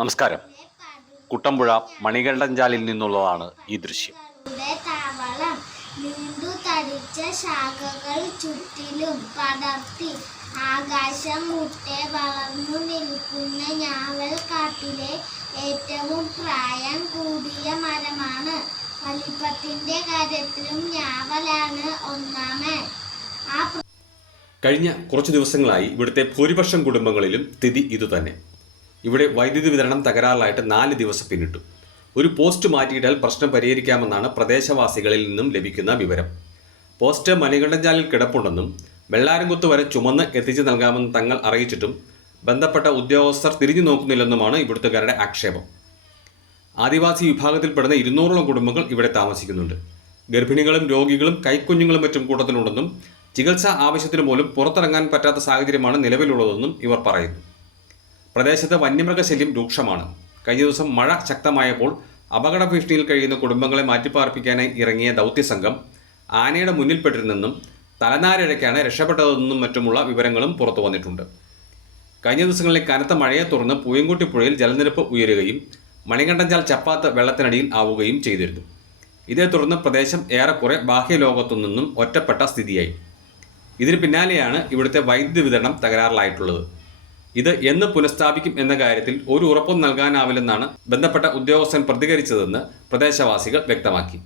നമസ്കാരം കുട്ടമ്പുഴ മണികണ്ഠൻചാലിൽ നിന്നുള്ളതാണ് ഈ ദൃശ്യം ആകാശം മുട്ടെ വളർന്നു നിൽക്കുന്ന ഞാവൽ കാട്ടിലെ ഏറ്റവും പ്രായം കൂടിയ മരമാണ് വലിപ്പത്തിന്റെ കാര്യത്തിലും ഞാവലാണ് ഒന്നാമൻ ആ കഴിഞ്ഞ കുറച്ചു ദിവസങ്ങളായി ഇവിടുത്തെ ഭൂരിപക്ഷം കുടുംബങ്ങളിലും സ്ഥിതി ഇതുതന്നെ ഇവിടെ വൈദ്യുതി വിതരണം തകരാറിലായിട്ട് നാല് ദിവസം പിന്നിട്ടു ഒരു പോസ്റ്റ് മാറ്റിയിട്ടാൽ പ്രശ്നം പരിഹരിക്കാമെന്നാണ് പ്രദേശവാസികളിൽ നിന്നും ലഭിക്കുന്ന വിവരം പോസ്റ്റ് മണികണ്ഠൻചാലിൽ കിടപ്പുണ്ടെന്നും വെള്ളാരംകുത്ത് വരെ ചുമന്ന് എത്തിച്ചു നൽകാമെന്ന് തങ്ങൾ അറിയിച്ചിട്ടും ബന്ധപ്പെട്ട ഉദ്യോഗസ്ഥർ തിരിഞ്ഞു നോക്കുന്നില്ലെന്നുമാണ് ഇവിടുത്തുകാരുടെ ആക്ഷേപം ആദിവാസി വിഭാഗത്തിൽപ്പെടുന്ന ഇരുന്നൂറോളം കുടുംബങ്ങൾ ഇവിടെ താമസിക്കുന്നുണ്ട് ഗർഭിണികളും രോഗികളും കൈക്കുഞ്ഞുങ്ങളും മറ്റും കൂട്ടത്തിലുണ്ടെന്നും ചികിത്സാ ആവശ്യത്തിന് പോലും പുറത്തിറങ്ങാൻ പറ്റാത്ത സാഹചര്യമാണ് നിലവിലുള്ളതെന്നും ഇവർ പറയുന്നു പ്രദേശത്ത് വന്യമൃഗശല്യം രൂക്ഷമാണ് കഴിഞ്ഞ ദിവസം മഴ ശക്തമായപ്പോൾ അപകട ഭീഷണിയിൽ കഴിയുന്ന കുടുംബങ്ങളെ മാറ്റിപ്പാർപ്പിക്കാനായി ഇറങ്ങിയ ദൗത്യസംഘം ആനയുടെ മുന്നിൽപ്പെട്ടിരുന്നെന്നും തലനാരിഴയ്ക്കാണ് രക്ഷപ്പെട്ടതെന്നും മറ്റുമുള്ള വിവരങ്ങളും പുറത്തു വന്നിട്ടുണ്ട് കഴിഞ്ഞ ദിവസങ്ങളിലെ കനത്ത മഴയെ തുടർന്ന് പൂയംകുട്ടി പുഴയിൽ ജലനിരപ്പ് ഉയരുകയും മണികണ്ഠൻചാൽ ചപ്പാത്ത് വെള്ളത്തിനടിയിൽ ആവുകയും ചെയ്തിരുന്നു ഇതേ തുടർന്ന് പ്രദേശം ഏറെക്കുറെ ബാഹ്യലോകത്തു നിന്നും ഒറ്റപ്പെട്ട സ്ഥിതിയായി ഇതിന് പിന്നാലെയാണ് ഇവിടുത്തെ വൈദ്യുതി വിതരണം തകരാറിലായിട്ടുള്ളത് ഇത് എന്ന് പുനഃസ്ഥാപിക്കും എന്ന കാര്യത്തിൽ ഒരു ഉറപ്പും നൽകാനാവില്ലെന്നാണ് ബന്ധപ്പെട്ട ഉദ്യോഗസ്ഥൻ പ്രതികരിച്ചതെന്ന് പ്രദേശവാസികൾ വ്യക്തമാക്കി